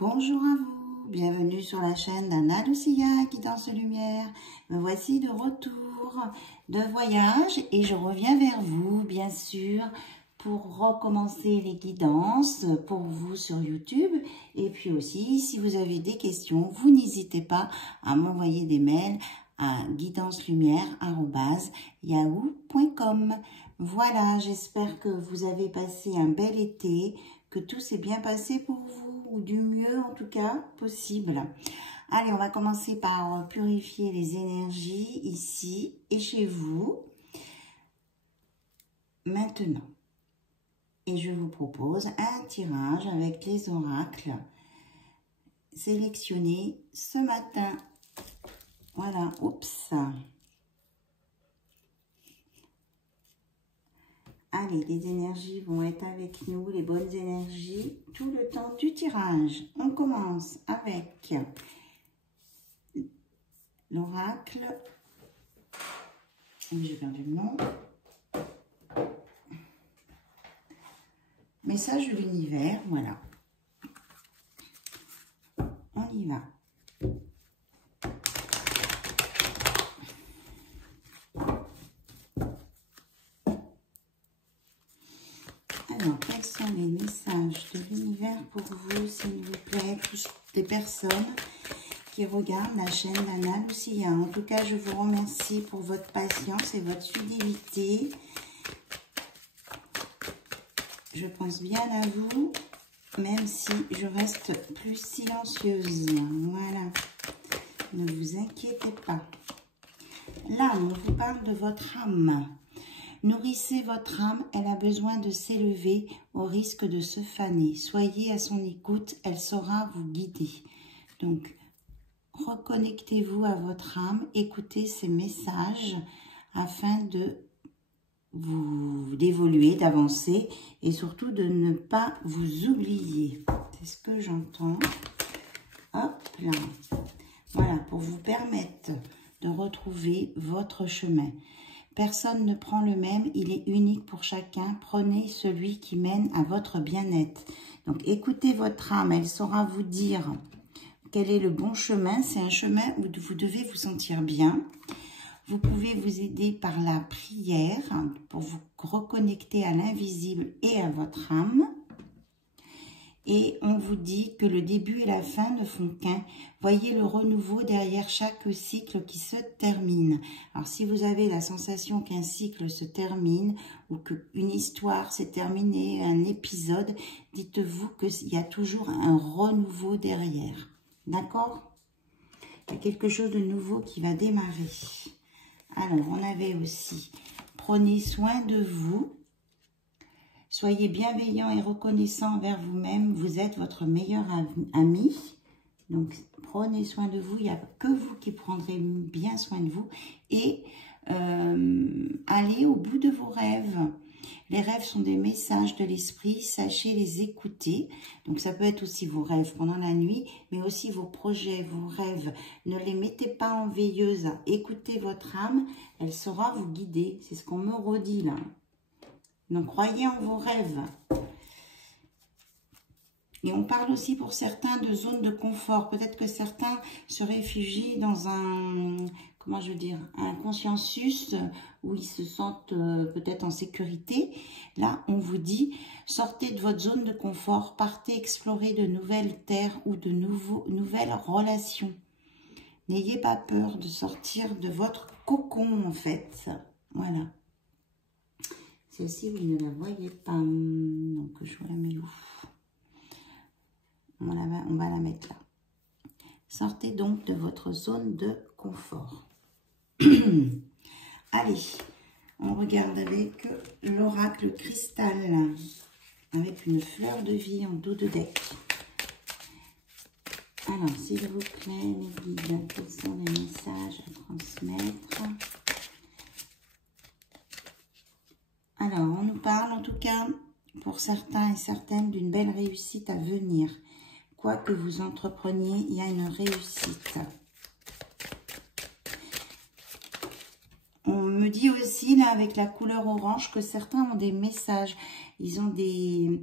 Bonjour à vous, bienvenue sur la chaîne d'Anna Lucia Guidance de Lumière. Me voici de retour de voyage et je reviens vers vous, bien sûr, pour recommencer les guidances pour vous sur YouTube. Et puis aussi, si vous avez des questions, vous n'hésitez pas à m'envoyer des mails à guidancelumière@yahoo.com. Voilà, j'espère que vous avez passé un bel été, que tout s'est bien passé pour vous, ou du mieux en tout cas possible. Allez, on va commencer par purifier les énergies ici et chez vous. Maintenant, et je vous propose un tirage avec les oracles sélectionnés ce matin. Voilà, oups. Allez, les énergies vont être avec nous, les bonnes énergies, tout le temps du tirage. On commence avec l'oracle. J'ai perdu le nom. Message de l'univers, voilà. On y va. Alors, quels sont les messages de l'univers pour vous, s'il vous plaît, tous des personnes qui regardent la chaîne d'Anna Lucia. En tout cas, je vous remercie pour votre patience et votre fidélité. Je pense bien à vous, même si je reste plus silencieuse. Voilà, ne vous inquiétez pas. Là, on vous parle de votre âme. Nourrissez votre âme, elle a besoin de s'élever au risque de se faner. Soyez à son écoute, elle saura vous guider. Donc, reconnectez-vous à votre âme, écoutez ces messages afin d'évoluer, d'avancer et surtout de ne pas vous oublier. C'est ce que j'entends. Hop là. Voilà, pour vous permettre de retrouver votre chemin. Personne ne prend le même, il est unique pour chacun. Prenez celui qui mène à votre bien-être. Donc, écoutez votre âme, elle saura vous dire quel est le bon chemin. C'est un chemin où vous devez vous sentir bien. Vous pouvez vous aider par la prière pour vous reconnecter à l'invisible et à votre âme. Et on vous dit que le début et la fin ne font qu'un. Voyez le renouveau derrière chaque cycle qui se termine. Alors, si vous avez la sensation qu'un cycle se termine ou qu'une histoire s'est terminée, un épisode, dites-vous qu'il y a toujours un renouveau derrière. D'accord? Il y a quelque chose de nouveau qui va démarrer. Alors, on avait aussi, prenez soin de vous. Soyez bienveillant et reconnaissant envers vous-même. Vous êtes votre meilleur ami. Donc, prenez soin de vous. Il n'y a que vous qui prendrez bien soin de vous. Et allez au bout de vos rêves. Les rêves sont des messages de l'esprit. Sachez les écouter. Donc, ça peut être aussi vos rêves pendant la nuit, mais aussi vos projets, vos rêves. Ne les mettez pas en veilleuse. Écoutez votre âme. Elle saura vous guider. C'est ce qu'on me redit là. Donc, croyez en vos rêves. Et on parle aussi pour certains de zones de confort. Peut-être que certains se réfugient dans un, comment je veux dire, un consensus où ils se sentent peut-être en sécurité. Là, on vous dit, sortez de votre zone de confort, partez explorer de nouvelles terres ou de nouvelles relations. N'ayez pas peur de sortir de votre cocon, en fait. Voilà. Celle-ci, vous ne la voyez pas. Donc, je vous la mets où? On va la mettre là. Sortez donc de votre zone de confort. Allez, on regarde avec l'oracle cristal. Avec une fleur de vie en dos de deck. Alors, s'il vous plaît, mes guides, quels sont les messages à transmettre? Alors, on nous parle en tout cas, pour certains et certaines, d'une belle réussite à venir. Quoi que vous entrepreniez, il y a une réussite. On me dit aussi, là, avec la couleur orange, que certains ont des messages. Ils ont des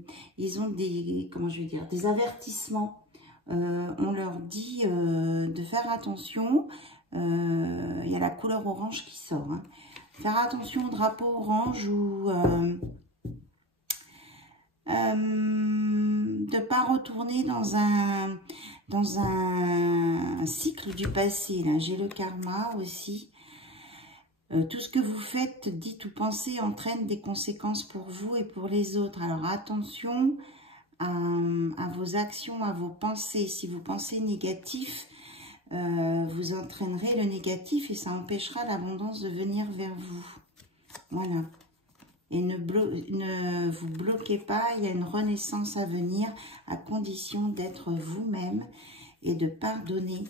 comment je vais dire, des avertissements on leur dit de faire attention. Il y a la couleur orange qui sort. Hein. Faire attention au drapeau orange ou de ne pas retourner dans un cycle du passé. J'ai le karma aussi. Tout ce que vous faites, dites ou pensez entraîne des conséquences pour vous et pour les autres. Alors attention à vos actions, à vos pensées. Si vous pensez négatif, vous entraînerez le négatif et ça empêchera l'abondance de venir vers vous. Voilà. Et ne vous bloquez pas, il y a une renaissance à venir à condition d'être vous-même et de pardonner.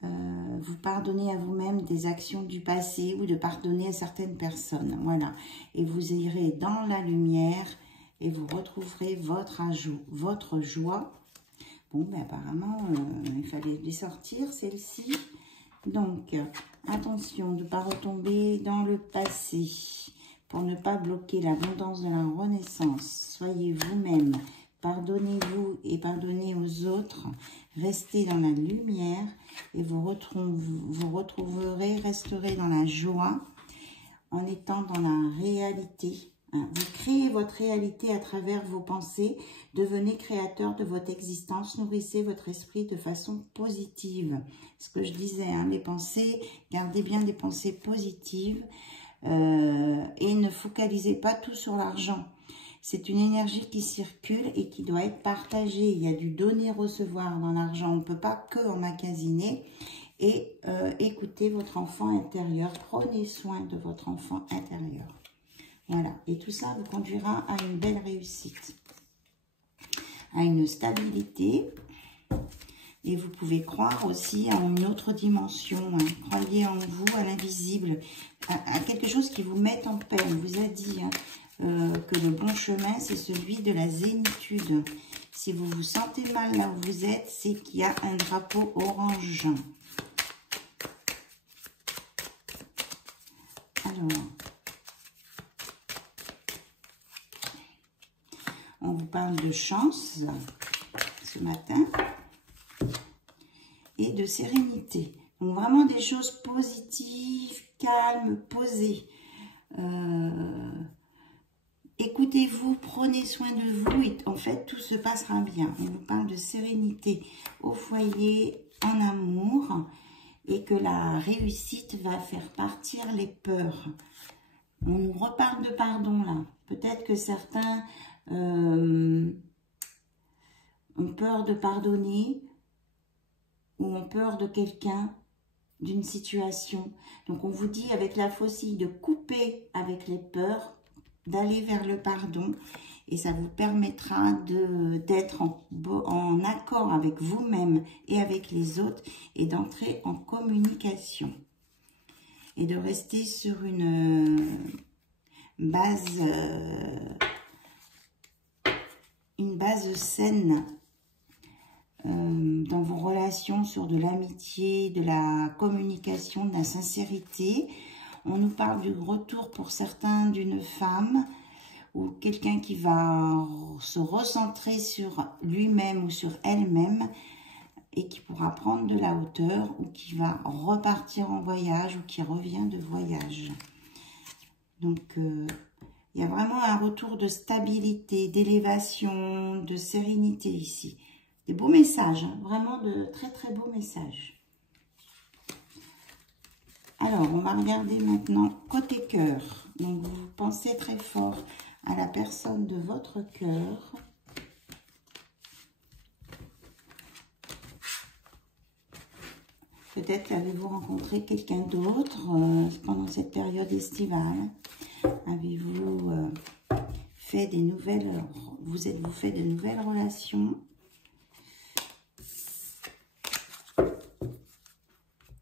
Vous pardonnez à vous-même des actions du passé ou de pardonner à certaines personnes. Voilà. Et vous irez dans la lumière et vous retrouverez votre joie. Bon, ben apparemment, il fallait les sortir, celle-ci. Donc, attention de ne pas retomber dans le passé pour ne pas bloquer l'abondance de la renaissance. Soyez vous-même, pardonnez-vous et pardonnez aux autres. Restez dans la lumière et vous retrouverez, resterez dans la joie en étant dans la réalité. Vous créez votre réalité à travers vos pensées. Devenez créateur de votre existence. Nourrissez votre esprit de façon positive. Ce que je disais, les pensées, gardez bien des pensées positives et ne focalisez pas tout sur l'argent. C'est une énergie qui circule et qui doit être partagée. Il y a du donner-recevoir dans l'argent. On ne peut pas que emmagasiner. Et écoutez votre enfant intérieur. Prenez soin de votre enfant intérieur. Voilà. Et tout ça vous conduira à une belle réussite. À une stabilité. Et vous pouvez croire aussi à une autre dimension. Croyez en vous, à l'invisible. À quelque chose qui vous mette en paix. On vous a dit... que le bon chemin, c'est celui de la zénitude. Si vous vous sentez mal là où vous êtes, c'est qu'il y a un drapeau orange. Alors, on vous parle de chance ce matin et de sérénité. Donc vraiment des choses positives, calmes, posées. Écoutez-vous, prenez soin de vous et en fait, tout se passera bien. On vous parle de sérénité au foyer, en amour et que la réussite va faire partir les peurs. On nous reparle de pardon là. Peut-être que certains ont peur de pardonner ou ont peur de quelqu'un, d'une situation. Donc on vous dit avec la faucille de couper avec les peurs, d'aller vers le pardon et ça vous permettra d'être en accord avec vous-même et avec les autres et d'entrer en communication et de rester sur une base saine dans vos relations, sur de l'amitié, de la communication, de la sincérité. On nous parle du retour pour certains d'une femme ou quelqu'un qui va se recentrer sur lui-même ou sur elle-même et qui pourra prendre de la hauteur ou qui va repartir en voyage ou qui revient de voyage. Donc, il y a vraiment un retour de stabilité, d'élévation, de sérénité ici. Des beaux messages, vraiment de très très beaux messages. Alors, on va regarder maintenant côté cœur. Donc, vous pensez très fort à la personne de votre cœur. Peut-être avez-vous rencontré quelqu'un d'autre pendant cette période estivale. Avez-vous fait des nouvelles... Vous êtes-vous fait de nouvelles relations?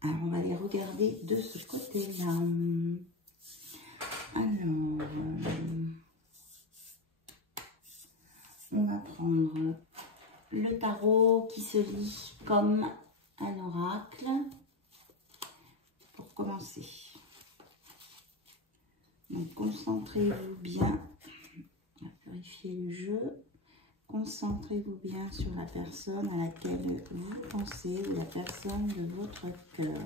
Alors, on va les regarder de ce côté-là. Alors, on va prendre le tarot qui se lit comme un oracle pour commencer. Donc, concentrez-vous bien. On va vérifier le jeu. Concentrez-vous bien sur la personne à laquelle vous pensez ou la personne de votre cœur.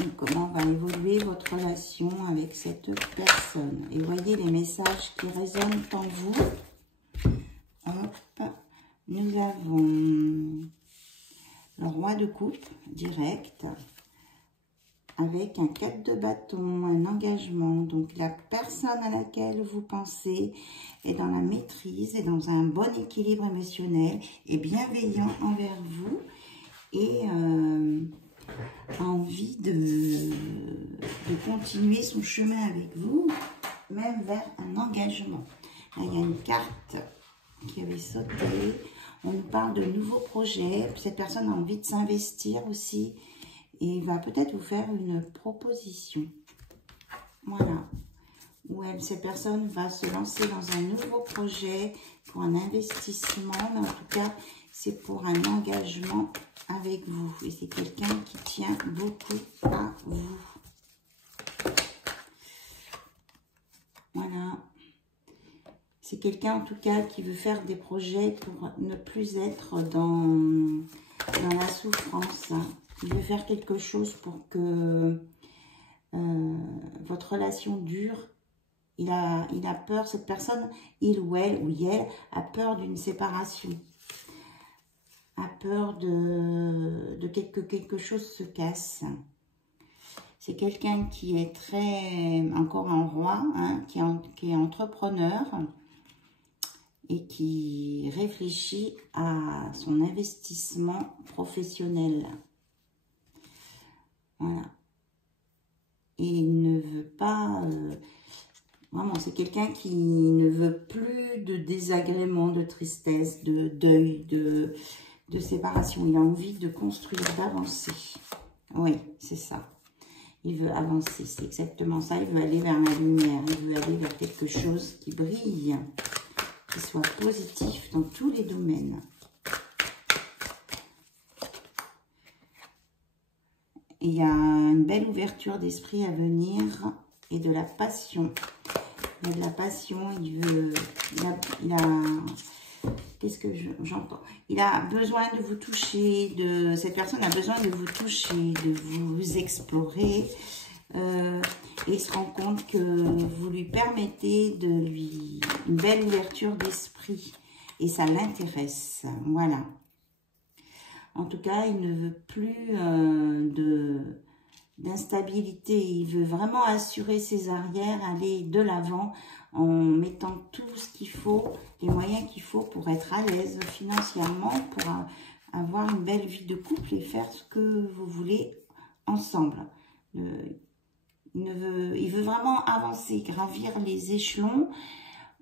Et comment va évoluer votre relation avec cette personne. Et voyez les messages qui résonnent en vous. Hop, nous avons le roi de coupe direct avec un 4 de bâton, un engagement. Donc la personne à laquelle vous pensez est dans la maîtrise, est dans un bon équilibre émotionnel, est bienveillant envers vous et a envie de continuer son chemin avec vous, même vers un engagement. Là, il y a une carte qui avait sauté. On nous parle de nouveaux projets. Cette personne a envie de s'investir aussi et va peut-être vous faire une proposition. Voilà. Ou cette personne va se lancer dans un nouveau projet pour un investissement. Mais en tout cas, c'est pour un engagement avec vous. Et c'est quelqu'un qui tient beaucoup à vous. Voilà. C'est quelqu'un en tout cas qui veut faire des projets pour ne plus être dans la souffrance. Il veut faire quelque chose pour que votre relation dure. Il a peur, cette personne, il ou elle, a peur d'une séparation. A peur de quelque chose se casse. C'est quelqu'un qui est encore un roi, hein, qui est entrepreneur et qui réfléchit à son investissement professionnel. Voilà. Et il ne veut pas... vraiment, c'est quelqu'un qui ne veut plus de désagréments, de tristesse, de deuil, de séparation. Il a envie de construire, d'avancer. Oui, c'est ça. Il veut avancer, c'est exactement ça. Il veut aller vers la lumière. Il veut aller vers quelque chose qui brille, qui soit positif dans tous les domaines. Et il y a une belle ouverture d'esprit à venir et de la passion. Il y a de la passion, qu'est-ce que j'entends? Il a besoin de vous toucher, cette personne a besoin de vous toucher, de vous explorer. Et il se rend compte que vous lui permettez une belle ouverture d'esprit. Et ça l'intéresse. Voilà. En tout cas, il ne veut plus d'instabilité. Il veut vraiment assurer ses arrières, aller de l'avant en mettant tout ce qu'il faut, les moyens qu'il faut pour être à l'aise financièrement, pour avoir une belle vie de couple et faire ce que vous voulez ensemble. Il veut vraiment avancer, gravir les échelons.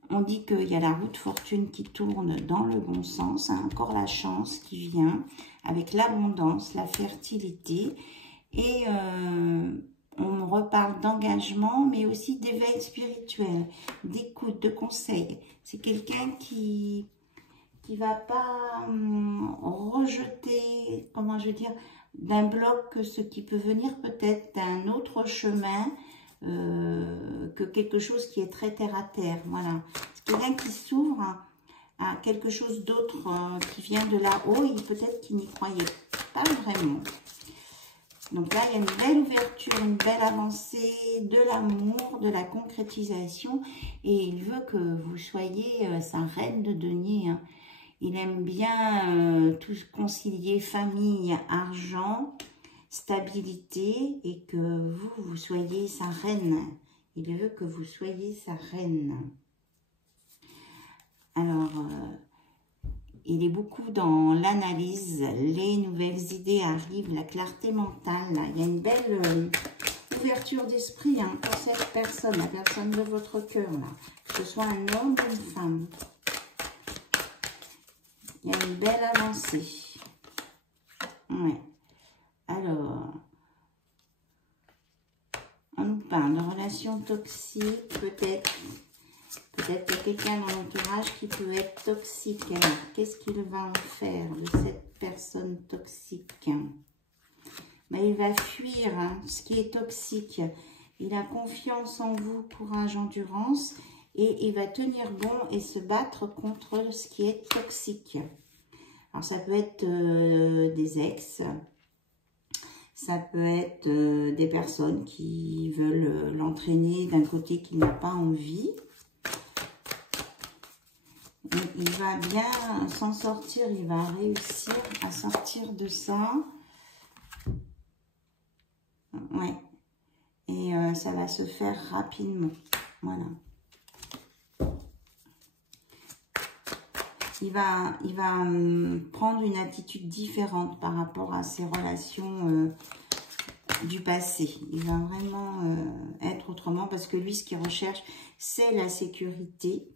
On dit qu'il y a la roue de fortune qui tourne dans le bon sens, hein, encore la chance qui vient avec l'abondance, la fertilité. Et on me reparle d'engagement, mais aussi d'éveil spirituel, d'écoute, de conseil. C'est quelqu'un qui va pas rejeter, comment je veux dire, d'un bloc ce qui peut venir peut-être d'un autre chemin que quelque chose qui est très terre à terre. Voilà. C'est quelqu'un qui s'ouvre à quelque chose d'autre qui vient de là-haut et peut-être qu'il n'y croyait pas vraiment. Donc là, il y a une belle ouverture, une belle avancée de l'amour, de la concrétisation. Et il veut que vous soyez sa reine de denier. Hein. Il aime bien tout concilier famille, argent, stabilité et que vous soyez sa reine. Il veut que vous soyez sa reine. Alors... il est beaucoup dans l'analyse, les nouvelles idées arrivent, la clarté mentale. Là. Il y a une belle ouverture d'esprit hein, pour cette personne, la personne de votre cœur. Là. Que ce soit un homme ou une femme. Il y a une belle avancée. Ouais. Alors, on nous parle de relations toxiques, peut-être. Peut-être qu'il y a quelqu'un dans l'entourage qui peut être toxique. Alors, qu'est-ce qu'il va en faire de cette personne toxique? Mais il va fuir hein, ce qui est toxique. Il a confiance en vous, courage, endurance. Et il va tenir bon et se battre contre ce qui est toxique. Alors, ça peut être des ex. Ça peut être des personnes qui veulent l'entraîner d'un côté qu'il n'a pas envie. Et il va bien s'en sortir, il va réussir à sortir de ça. Ouais. Et ça va se faire rapidement. Voilà. Il va prendre une attitude différente par rapport à ses relations du passé. Il va vraiment être autrement parce que lui, ce qu'il recherche, c'est la sécurité.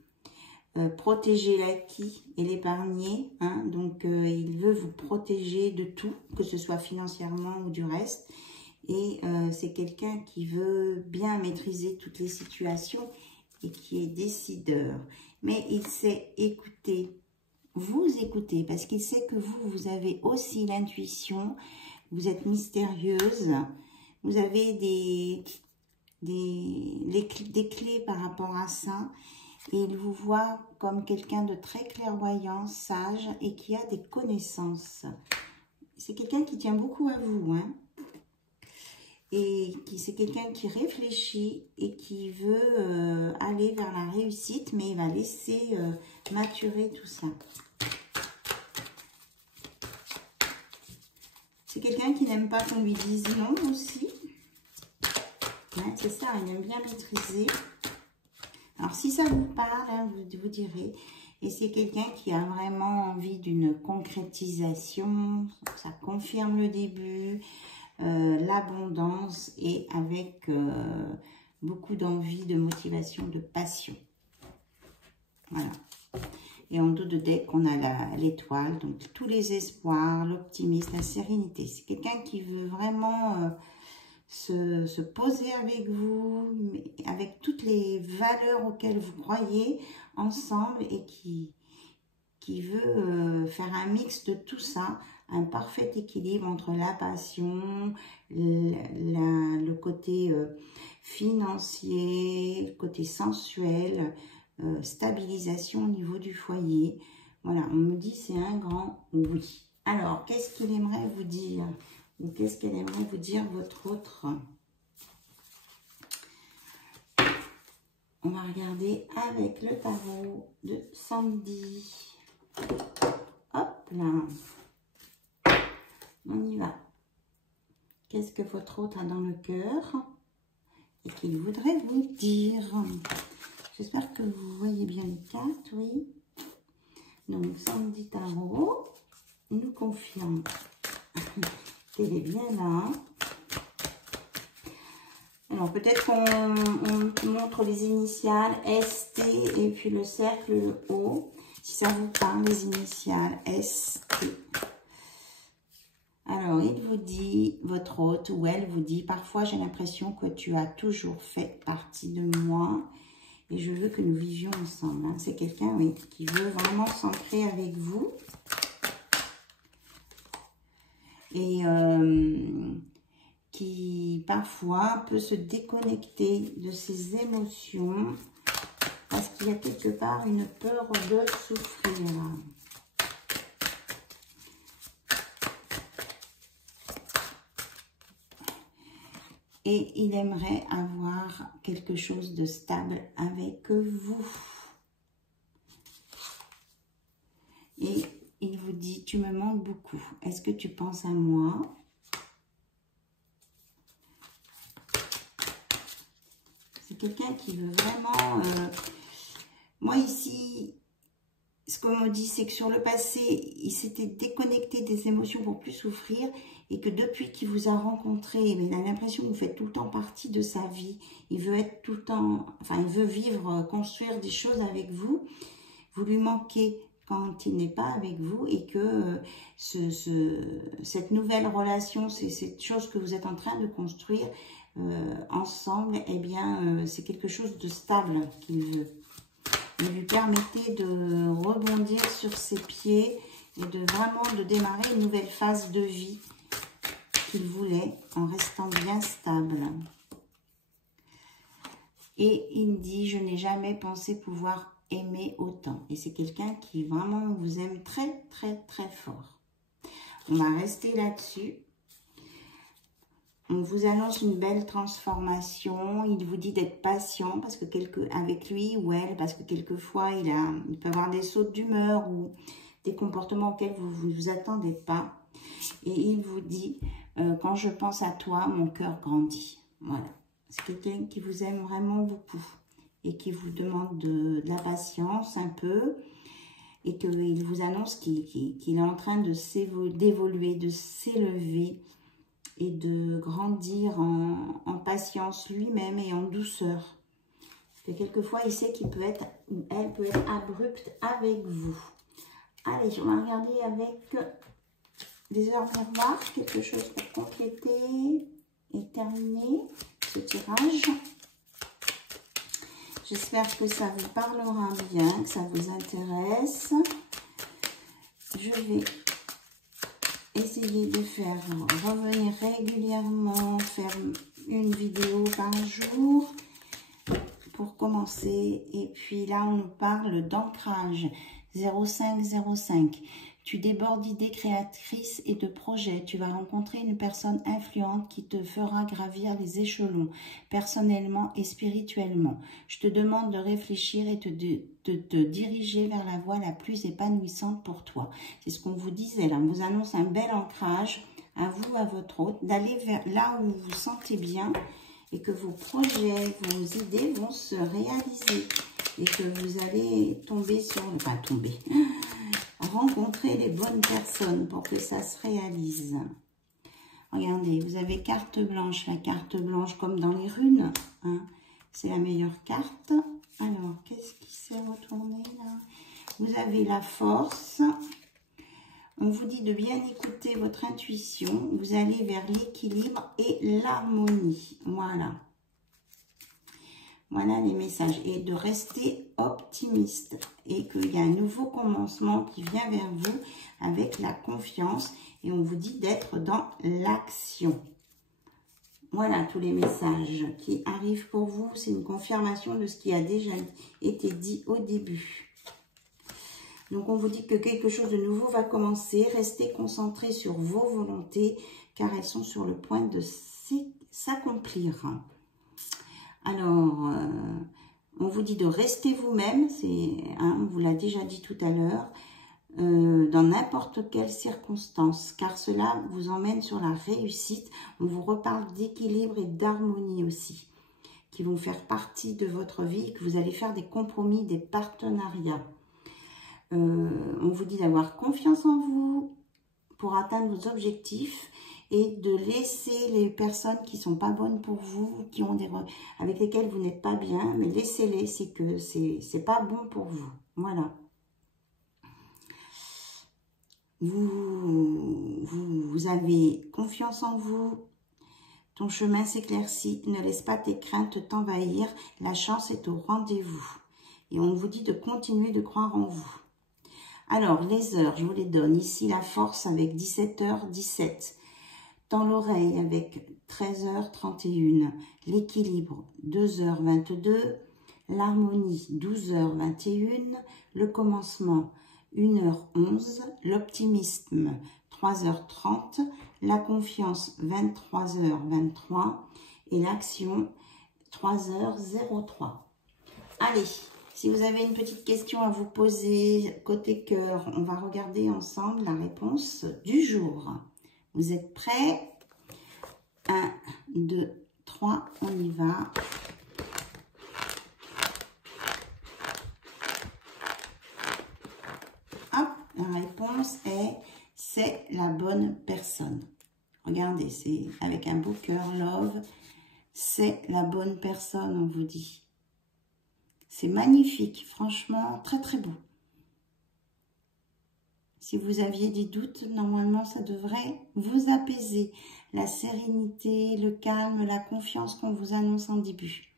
Protéger l'acquis et l'épargner. Hein, donc, il veut vous protéger de tout, que ce soit financièrement ou du reste. Et c'est quelqu'un qui veut bien maîtriser toutes les situations et qui est décideur. Mais il sait écouter, vous écouter, parce qu'il sait que vous avez aussi l'intuition, vous êtes mystérieuse, vous avez des clés par rapport à ça. Et il vous voit comme quelqu'un de très clairvoyant, sage et qui a des connaissances. C'est quelqu'un qui tient beaucoup à vous, hein. Et c'est quelqu'un qui réfléchit et qui veut aller vers la réussite, mais il va laisser maturer tout ça. C'est quelqu'un qui n'aime pas qu'on lui dise non aussi. Ouais, c'est ça, il aime bien maîtriser. Alors, si ça vous parle, hein, vous direz. Et c'est quelqu'un qui a vraiment envie d'une concrétisation. Ça confirme le début. L'abondance et avec beaucoup d'envie, de motivation, de passion. Voilà. Et en dos de deck, on a l'étoile, donc tous les espoirs, l'optimisme, la sérénité. C'est quelqu'un qui veut vraiment se poser avec vous, avec toutes les valeurs auxquelles vous croyez ensemble et qui veut faire un mix de tout ça, un parfait équilibre entre la passion, le côté financier, le côté sensuel, stabilisation au niveau du foyer. Voilà, on me dit c'est un grand oui. Alors, qu'est-ce qu'il aimerait vous dire? Ou qu'est-ce qu'elle aimerait vous dire, votre autre? On va regarder avec le tarot de Sandy. Hop là. On y va. Qu'est-ce que votre autre a dans le cœur et qu'il voudrait vous dire? J'espère que vous voyez bien les cartes, oui. Donc, Sandy Tarot nous confirme qu'elle est bien là. Alors, peut-être qu'on montre les initiales ST et puis le cercle, le O. Si ça vous parle, les initiales ST. Alors, il vous dit, votre hôte, ou elle vous dit, parfois j'ai l'impression que tu as toujours fait partie de moi et je veux que nous vivions ensemble. Hein. C'est quelqu'un, oui, qui veut vraiment s'ancrer avec vous. Et qui parfois peut se déconnecter de ses émotions parce qu'il y a quelque part une peur de souffrir. Et il aimerait avoir quelque chose de stable avec vous. Et il vous dit, tu me manques beaucoup. Est-ce que tu penses à moi? C'est quelqu'un qui veut vraiment... moi ici, ce qu'on me dit, c'est que sur le passé, il s'était déconnecté des émotions pour plus souffrir. Et que depuis qu'il vous a rencontré, il a l'impression que vous faites tout le temps partie de sa vie. Il veut être tout le temps... Enfin, il veut vivre, construire des choses avec vous. Vous lui manquez quand il n'est pas avec vous et que cette nouvelle relation, cette chose que vous êtes en train de construire ensemble, eh bien, c'est quelque chose de stable qu'il veut. Vous lui permettez de rebondir sur ses pieds et de vraiment démarrer une nouvelle phase de vie qu'il voulait en restant bien stable. Et il me dit, je n'ai jamais pensé pouvoir aimer autant. Et c'est quelqu'un qui vraiment vous aime très, très, très fort. On va rester là-dessus. On vous annonce une belle transformation. Il vous dit d'être patient parce que avec lui ou elle, parce que quelquefois, il peut avoir des sautes d'humeur ou des comportements auxquels vous ne vous attendez pas. Et il vous dit, quand je pense à toi, mon cœur grandit. Voilà. C'est quelqu'un qui vous aime vraiment beaucoup et qui vous demande de la patience un peu. Et qu'il vous annonce qu'il est en train d'évoluer, de s'élever et de grandir en patience lui-même et en douceur. Parce que quelquefois, il sait qu'il peut être, ou elle peut être abrupte avec vous. Allez, on va regarder avec des heures miroirs, quelque chose pour compléter et terminer ce tirage. J'espère que ça vous parlera bien, que ça vous intéresse. Je vais essayer de faire revenir régulièrement, faire une vidéo par jour pour commencer. Et puis là, on nous parle d'ancrage 0505. Tu débordes d'idées créatrices et de projets. Tu vas rencontrer une personne influente qui te fera gravir les échelons, personnellement et spirituellement. Je te demande de réfléchir et de te diriger vers la voie la plus épanouissante pour toi. C'est ce qu'on vous disait là. On vous annonce un bel ancrage à vous, à votre hôte, d'aller vers là où vous vous sentez bien et que vos projets, vos idées vont se réaliser et que vous allez tomber sur... Enfin, tomber... rencontrer les bonnes personnes pour que ça se réalise. Regardez, vous avez carte blanche. La carte blanche comme dans les runes, hein, c'est la meilleure carte. Alors, qu'est-ce qui s'est retourné là? Vous avez la force. On vous dit de bien écouter votre intuition. Vous allez vers l'équilibre et l'harmonie. Voilà. Voilà les messages. Et de rester optimiste. Et qu'il y a un nouveau commencement qui vient vers vous avec la confiance. Et on vous dit d'être dans l'action. Voilà tous les messages qui arrivent pour vous. C'est une confirmation de ce qui a déjà été dit au début. Donc on vous dit que quelque chose de nouveau va commencer. Restez concentrés sur vos volontés car elles sont sur le point de s'accomplir. Alors, on vous dit de rester vous-même, on vous l'a déjà dit tout à l'heure, dans n'importe quelle circonstance, car cela vous emmène sur la réussite. On vous reparle d'équilibre et d'harmonie aussi, qui vont faire partie de votre vie, que vous allez faire des compromis, des partenariats. On vous dit d'avoir confiance en vous pour atteindre vos objectifs et de laisser les personnes qui ne sont pas bonnes pour vous, avec lesquelles vous n'êtes pas bien, mais laissez-les, c'est que c'est pas bon pour vous. Voilà. Vous avez confiance en vous, ton chemin s'éclaircit, ne laisse pas tes craintes t'envahir, la chance est au rendez-vous. Et on vous dit de continuer de croire en vous. Alors, les heures, je vous les donne. Ici, la force avec 17h17. Dans l'oreille avec 13h31. L'équilibre, 2h22. L'harmonie, 12h21. Le commencement, 1h11. L'optimisme, 3h30. La confiance, 23h23. Et l'action, 3h03. Allez! Si vous avez une petite question à vous poser côté cœur, on va regarder ensemble la réponse du jour. Vous êtes prêts? 1, 2, 3, on y va. Hop, la réponse est « c'est la bonne personne ». Regardez, c'est avec un beau cœur, love. C'est la bonne personne, on vous dit. C'est magnifique, franchement, très très beau. Si vous aviez des doutes, normalement, ça devrait vous apaiser. La sérénité, le calme, la confiance qu'on vous annonce en début.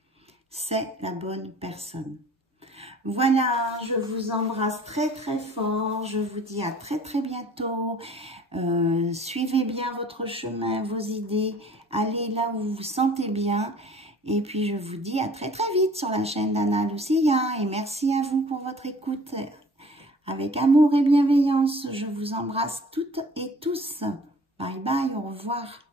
C'est la bonne personne. Voilà, je vous embrasse très très fort. Je vous dis à très très bientôt. Suivez bien votre chemin, vos idées. Allez là où vous vous sentez bien. Et puis, je vous dis à très très vite sur la chaîne d'Anna Lucia. Et merci à vous pour votre écoute. Avec amour et bienveillance, je vous embrasse toutes et tous. Bye bye, au revoir.